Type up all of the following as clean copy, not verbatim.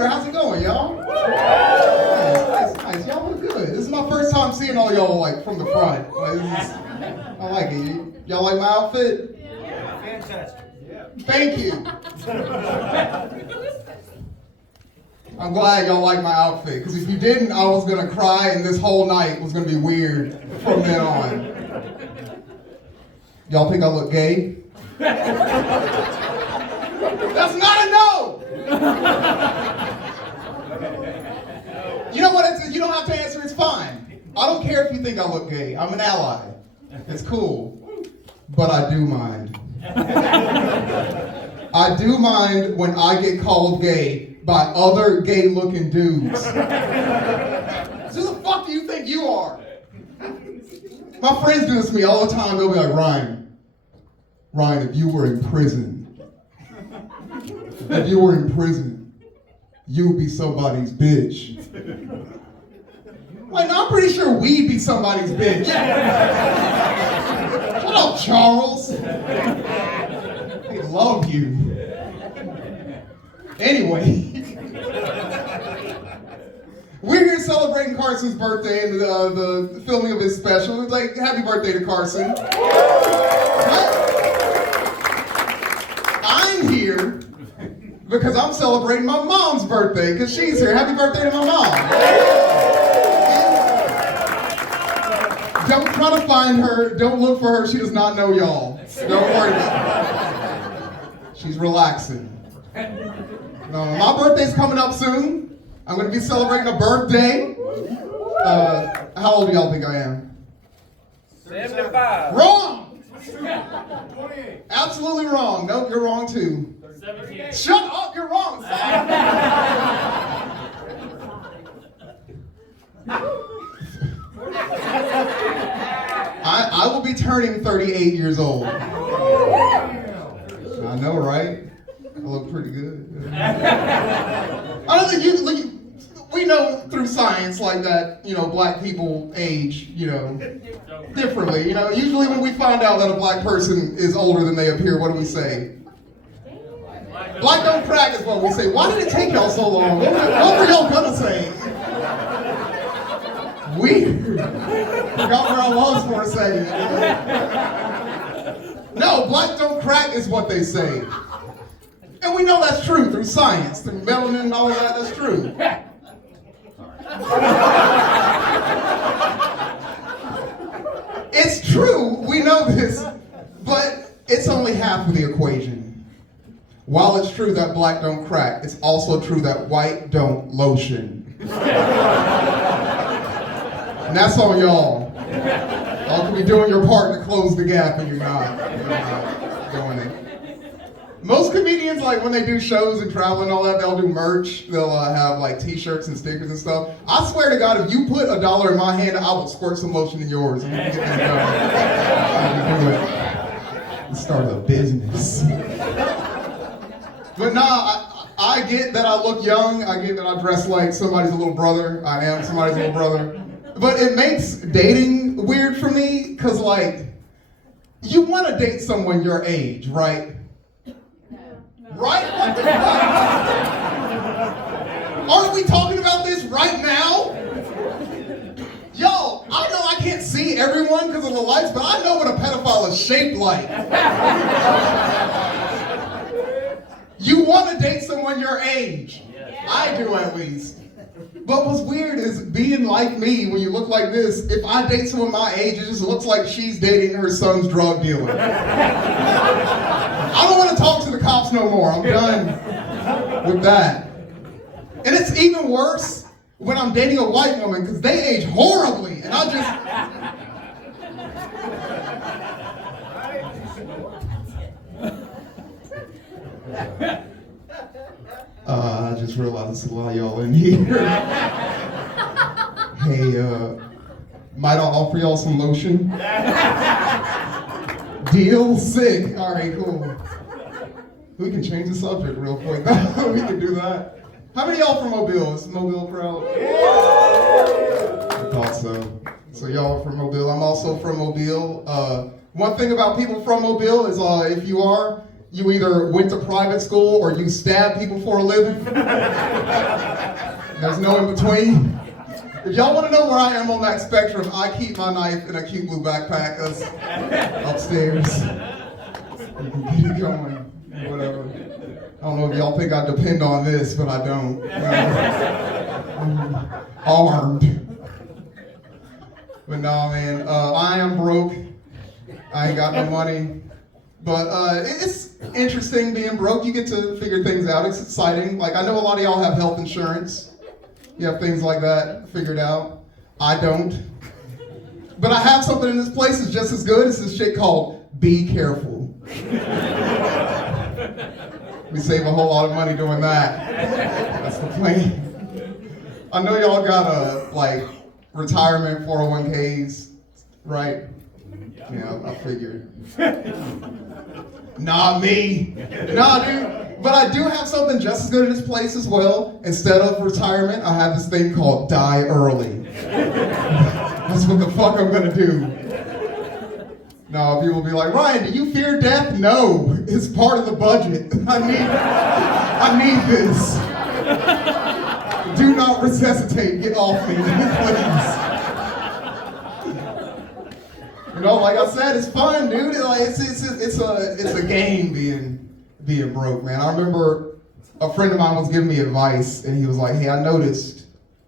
Theater. How's it going, y'all? Nice. Y'all look good. This is my first time seeing all y'all like from the front. I like it. Y'all like my outfit? Yeah. Fantastic. Yeah. Thank you. I'm glad y'all like my outfit, because if you didn't, I was gonna cry and this whole night was gonna be weird from then on. Y'all think I look gay? That's not a no! You know what? You don't have to answer, it's fine. I don't care if you think I look gay. I'm an ally. It's cool. But I do mind. I do mind when I get called gay by other gay-looking dudes. Who the fuck do you think you are? My friends do this to me all the time. They'll be like, Ryan, if you were in prison, you would be somebody's bitch. Like, no, I'm pretty sure we'd be somebody's bitch. Shut up, Charles. I love you. Anyway, we're here celebrating Carson's birthday and the filming of his special. It's like, happy birthday to Carson. I'm here because I'm celebrating my mom's birthday, because she's here. Happy birthday to my mom. Don't try to find her. Don't look for her. She does not know y'all. Don't worry about her. She's relaxing. My birthday's coming up soon. I'm going to be celebrating a birthday. How old do y'all think I am? 75. Wrong! 28. Absolutely wrong. Nope, you're wrong too. 17. Shut up, you're wrong. I will be turning 38 years old. I know, right? I look pretty good. I don't think we know through science like that, black people age, differently. Usually when we find out that a black person is older than they appear, what do we say? Black don't crack is what we say. Why did it take y'all so long? What were y'all gonna say? Weird. Forgot where I was for a second. No, black don't crack is what they say. And we know that's true through science, through melanin and all of that, that's true. It's true, we know this, but it's only half of the equation. While it's true that black don't crack, it's also true that white don't lotion. And that's on y'all. Y'all can be doing your part to close the gap, and you're not doing it. Most comedians, like when they do shows and travel and all that, they'll do merch. They'll have like t-shirts and stickers and stuff. I swear to God, if you put $1 in my hand, I will squirt some lotion in yours. And we can get that done. Do it. Let's start a business. But nah, I get that I look young. I get that I dress like somebody's little brother. I am somebody's little brother. But it makes dating weird for me, because like, you want to date someone your age, right? Right? What the fuck? Aren't we talking about this right now? Yo, I know I can't see everyone because of the lights, but I know what a pedophile is shaped like. You want to date someone your age. I do, at least. But what's weird is being like me, when you look like this, if I date someone my age, it just looks like she's dating her son's drug dealer. I don't want to talk to the cops no more. I'm done with that. And it's even worse when I'm dating a white woman, because they age horribly, and I just realized there's a lot of y'all in here. Hey, might I offer y'all some lotion? Deal? Sick. All right, cool. We can change the subject real quick. We can do that. How many of y'all from Mobile? Is the Mobile crowd? I thought so. So y'all are from Mobile. I'm also from Mobile. One thing about people from Mobile is if you are, You either went to private school or you stab people for a living. There's no in between. If y'all want to know where I am on that spectrum, I keep my knife in a cute blue backpack upstairs. You can keep it going, whatever. I don't know if y'all think I depend on this, but I don't. I'm armed. But no, man, I am broke. I ain't got no money. But it's interesting being broke. You get to figure things out. It's exciting. Like, I know a lot of y'all have health insurance. You have things like that figured out. I don't. But I have something in this place that's just as good. It's this shit called Be Careful. We save a whole lot of money doing that. That's the plan. I know y'all got retirement 401ks, right? Yeah, I figured. Not me. Nah, dude. But I do have something just as good in this place as well. Instead of retirement, I have this thing called die early. That's what the fuck I'm gonna do. No, people will be like, Ryan, do you fear death? No, it's part of the budget. I need this. Do not resuscitate. Get off me, please. You know, like I said, it's fun, dude. It's a game being broke, man. I remember a friend of mine was giving me advice, and he was like, hey, I noticed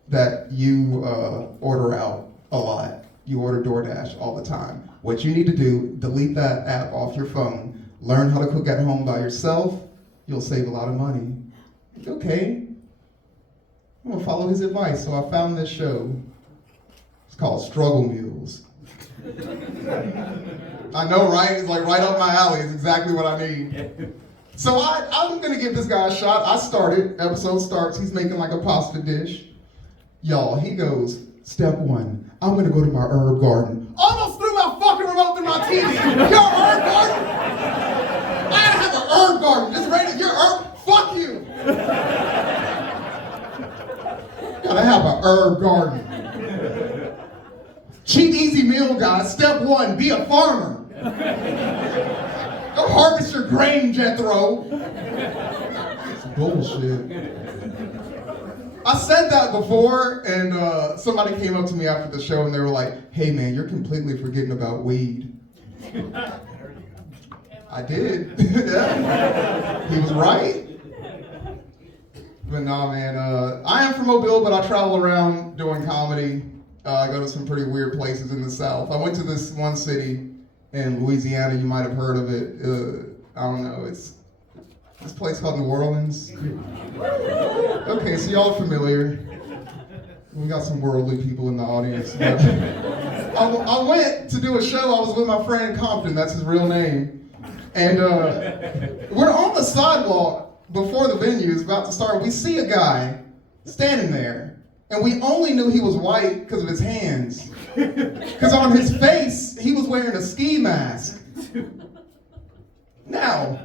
that you order out a lot. You order DoorDash all the time. What you need to do, delete that app off your phone. Learn how to cook at home by yourself. You'll save a lot of money. Okay. I'm gonna follow his advice. So I found this show. It's called Struggle Meals. I know, right? It's like right up my alley. It's exactly what I need. So I'm gonna give this guy a shot. I started, episode starts, he's making like a pasta dish. Y'all, he goes, step one, I'm gonna go to my herb garden. Almost threw my fucking remote through my TV. Your herb garden? I gotta have an herb garden. Just rated your herb. Fuck you. Gotta have an herb garden. Cheap, easy meal, guys. Step one, be a farmer. Go harvest your grain, Jethro. It's bullshit. I said that before, and somebody came up to me after the show, and they were like, hey, man, you're completely forgetting about weed. I did. Yeah. He was right. But nah, man, I am from Mobile, but I travel around doing comedy. I go to some pretty weird places in the South. I went to this one city in Louisiana. You might have heard of it. I don't know. It's this place called New Orleans. Okay, so y'all are familiar. We got some worldly people in the audience. But I went to do a show. I was with my friend Compton. That's his real name. And we're on the sidewalk before the venue is about to start. We see a guy standing there. And we only knew he was white because of his hands. Because on his face, he was wearing a ski mask. Now,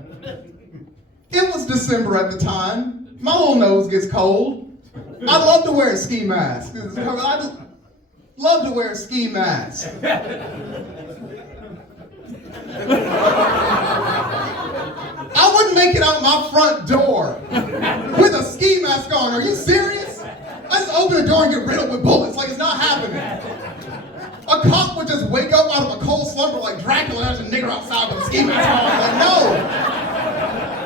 it was December at the time. My little nose gets cold. I love to wear a ski mask. I love to wear a ski mask. I wouldn't make it out my front door with a ski mask on. Are you serious? I just open the door and get riddled with bullets. Like, it's not happening. A cop would just wake up out of a cold slumber like Dracula. There's a nigger outside with a ski mask on. Like, no.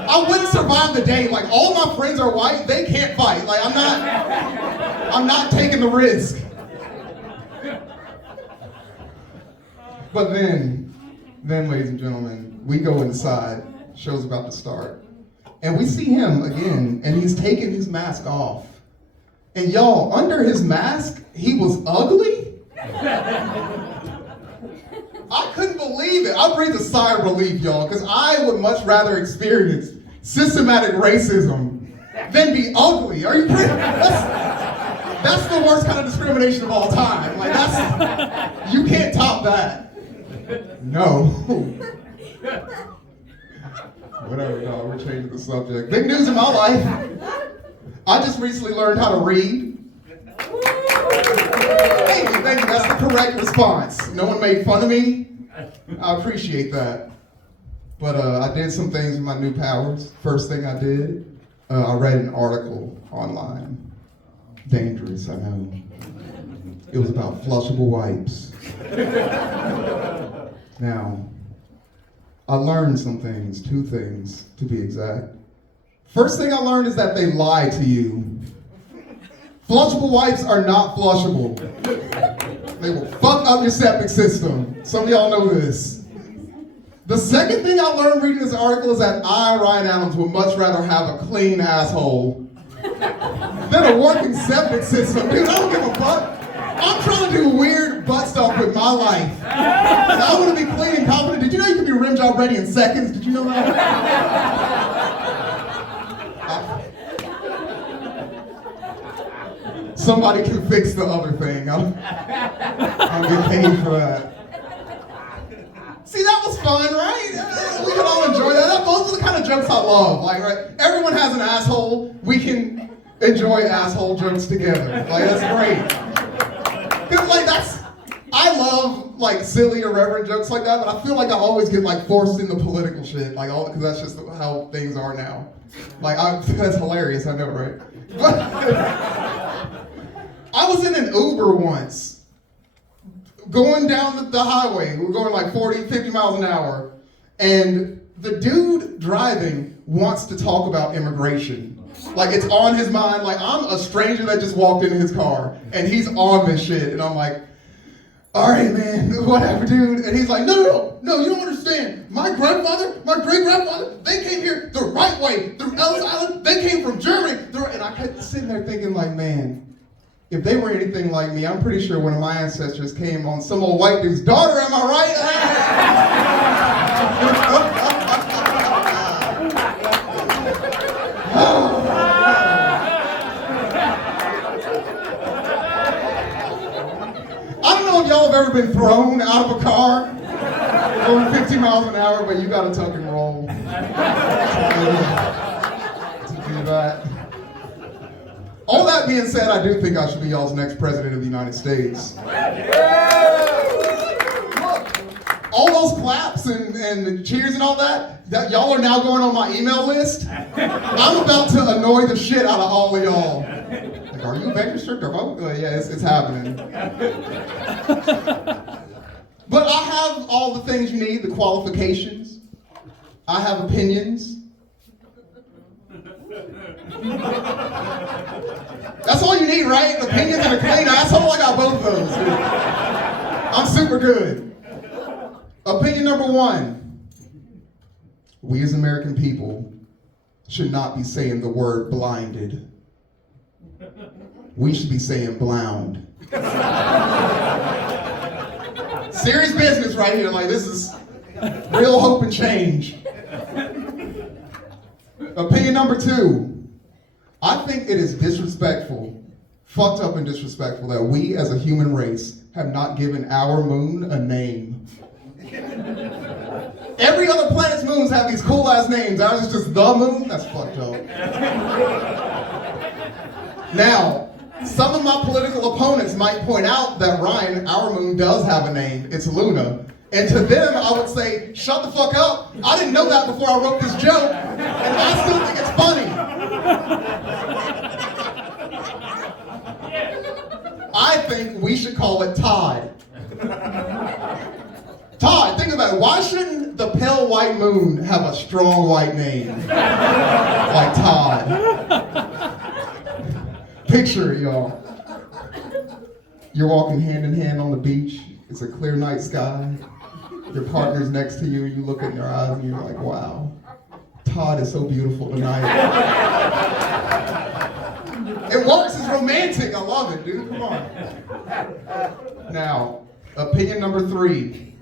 I wouldn't survive the day. Like, all my friends are white. They can't fight. Like, I'm not taking the risk. But then, ladies and gentlemen, we go inside. Show's about to start. And we see him again, and he's taking his mask off. And y'all, under his mask, he was ugly? I couldn't believe it. I breathed a sigh of relief, y'all, because I would much rather experience systematic racism than be ugly. Are you kidding? That's the worst kind of discrimination of all time. Like, you can't top that. No. Whatever, no, we're changing the subject. Big news in my life. I just recently learned how to read. Thank you, that's the correct response. No one made fun of me. I appreciate that. But I did some things with my new powers. First thing I did, I read an article online. Dangerous, I know. It was about flushable wipes. Now, I learned some things, 2 things to be exact. First thing I learned is that they lie to you. Flushable wipes are not flushable. They will fuck up your septic system. Some of y'all know this. The second thing I learned reading this article is that I, Ryan Adams, would much rather have a clean asshole than a working septic system. Dude, I don't give a fuck. I'm trying to do weird butt stuff with my life. And I want to be clean and confident. Did you know you can be rim job ready in seconds? Did you know that? Somebody can fix the other thing. I'll get paid for that. See, that was fun, right? We can all enjoy that. Those are the kind of jokes I love. Like, right? Everyone has an asshole. We can enjoy asshole jokes together. Like, that's great. Cause like I love like silly irreverent jokes like that, but I feel like I always get like forced into political shit, like all because that's just how things are now. Like that's hilarious, I know, right? But I was in an Uber once, going down the highway. We were going like 40, 50 miles an hour, and the dude driving wants to talk about immigration. Like, it's on his mind. Like, I'm a stranger that just walked into his car, and he's on this shit. And I'm like, all right, man, whatever, dude. And he's like, no, you don't understand. My grandfather, my great-grandfather, they came here the right way, through Ellis Island. They came from Germany. And I kept sitting there thinking, like, man, if they were anything like me, I'm pretty sure one of my ancestors came on some old white dude's daughter, am I right? Y'all have ever been thrown out of a car going 50 miles an hour, but you got to tuck and roll to do that. All that being said, I do think I should be y'all's next president of the United States. Look, all those claps and cheers and all that y'all are now going on my email list. I'm about to annoy the shit out of all of y'all. Are you registered to vote? Yeah, it's happening. But I have all the things you need, the qualifications. I have opinions. That's all you need, right? Opinions and a clean asshole? I got both of those. Dude. I'm super good. Opinion number 1. We as American people should not be saying the word blinded. We should be saying blound. Serious business right here. Like, this is real hope and change. Opinion number 2. I think it is disrespectful, fucked up and disrespectful, that we as a human race have not given our moon a name. Every other planet's moons have these cool ass names. Ours is just the moon? That's fucked up. Now, some of my political opponents might point out that, Ryan, our moon does have a name. It's Luna. And to them, I would say, shut the fuck up. I didn't know that before I wrote this joke, and I still think it's funny. I think we should call it Todd. Todd, think about it. Why shouldn't the pale white moon have a strong white name? Like Todd. Picture it, y'all. You're walking hand in hand on the beach. It's a clear night sky. Your partner's next to you, and you look in their eyes, and you're like, wow, Todd is so beautiful tonight. It works, it's romantic. I love it, dude. Come on. Now, opinion number 3.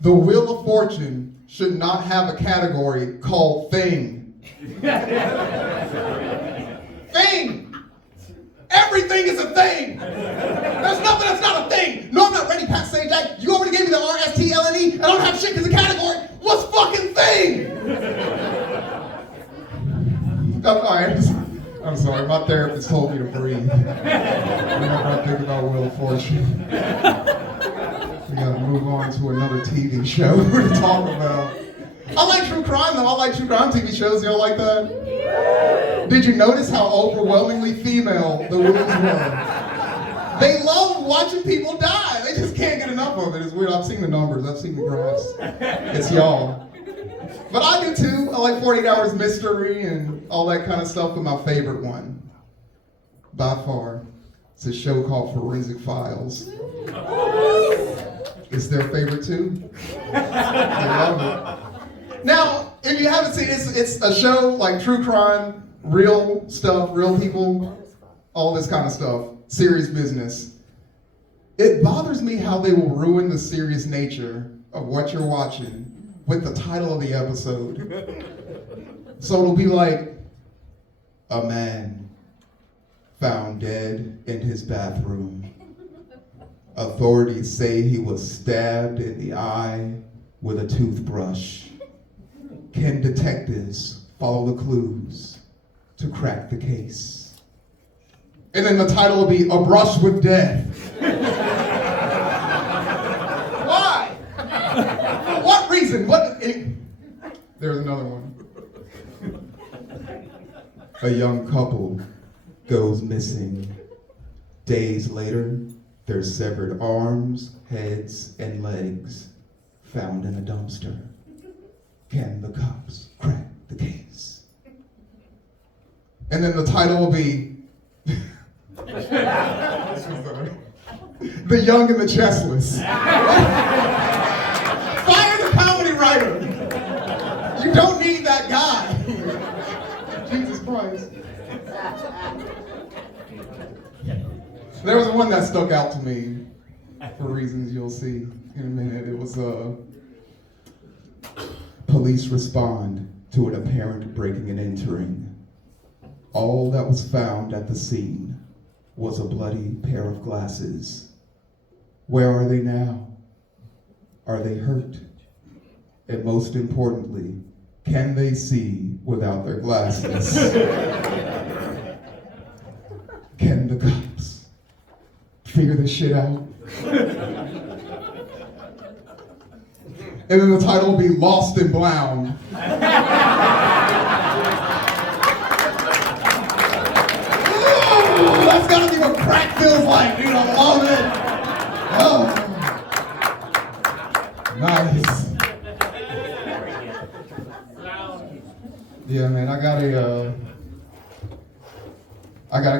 The Wheel of Fortune should not have a category called Thing. Thing! Everything is a thing! There's nothing that's not a thing! No, I'm not ready, Pat Sajak. You already gave me the RSTLNE, and I don't have shit as a category. What's fucking thing? Alright, I'm sorry, my therapist told me to breathe whenever I think about Wheel of Fortune. We gotta move on to another TV show to talk about. I like true crime though. I like true crime TV shows. Y'all like that? Did you notice how overwhelmingly female the rules were? They love watching people die. They just can't get enough of it. It's weird. I've seen the numbers. I've seen the graphs. It's y'all. But I do too. I like 48 Hours Mystery and all that kind of stuff. But my favorite one, by far, it's a show called Forensic Files. It's their favorite too. They love it. Now, if you haven't seen it, it's a show like true crime, real stuff, real people, all this kind of stuff, serious business. It bothers me how they will ruin the serious nature of what you're watching with the title of the episode. So it'll be like, a man found dead in his bathroom. Authorities say he was stabbed in the eye with a toothbrush. Can detectives follow the clues to crack the case? And then the title will be A Brush with Death. Why? For what reason? There's another one. A young couple goes missing. Days later, their severed arms, heads, and legs found in a dumpster. Can the cops crack the case? And then the title will be The Young and the Chestless. Fire the comedy writer. You don't need that guy. Jesus Christ. There was one that stuck out to me for reasons you'll see in a minute. It was police respond to an apparent breaking and entering. All that was found at the scene was a bloody pair of glasses. Where are they now? Are they hurt? And most importantly, can they see without their glasses? Can the cops figure this shit out? And then the title will be Lost and Blound. Ooh, that's gotta be what crack feels like, dude. I love it. Oh. Nice. Yeah, man, I got a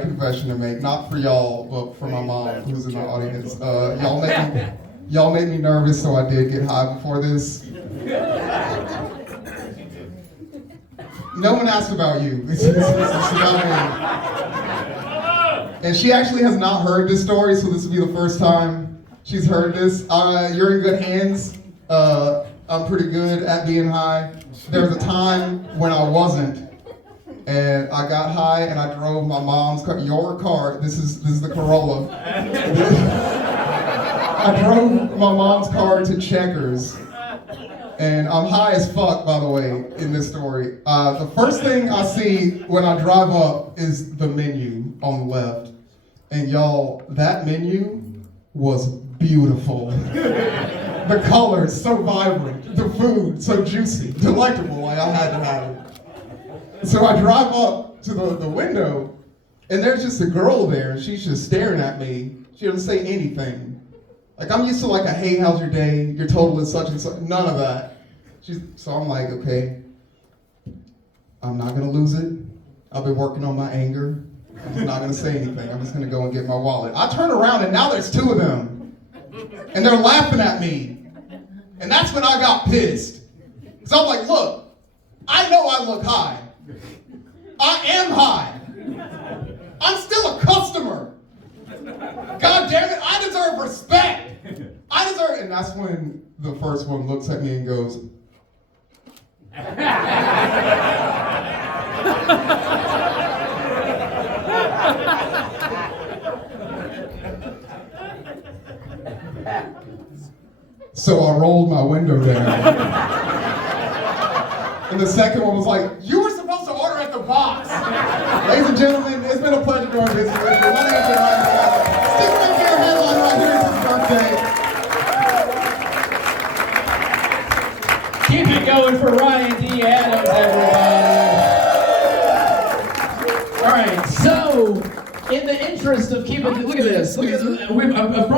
confession to make. Not for y'all, but for my mom, who's in the audience. Y'all made me nervous, so I did get high before this. No one asked about you. It's about me. And she actually has not heard this story, so this will be the first time she's heard this. You're in good hands. I'm pretty good at being high. There was a time when I wasn't, and I got high and I drove my mom's car. Your car. This is the Corolla. I drove my mom's car to Checkers, and I'm high as fuck, by the way, in this story. The first thing I see when I drive up is the menu on the left. And y'all, that menu was beautiful. The colors, so vibrant. The food, so juicy, delectable, like I had to have it. So I drive up to the window, and there's just a girl there, and she's just staring at me. She doesn't say anything. Like, I'm used to like a, hey, how's your day? Your total is such and such. None of that. So I'm like, okay, I'm not gonna lose it. I've been working on my anger. I'm just not gonna say anything. I'm just gonna go and get my wallet. I turn around and now there's two of them. And they're laughing at me. And that's when I got pissed. So I'm like, look, I know I look high. I am high. I'm still a customer. God damn it, I deserve respect. And that's when the first one looks at me and goes, so I rolled my window down. And the second one was like, you were supposed to order at the box. Ladies and gentlemen, it's been a pleasure doing business with you. My name is Ryan. Stick with your headline right here. It's his birthday. going for Ryan D. Adams, everybody. All right, so in the interest of keeping, look at this. Look at this. I've brought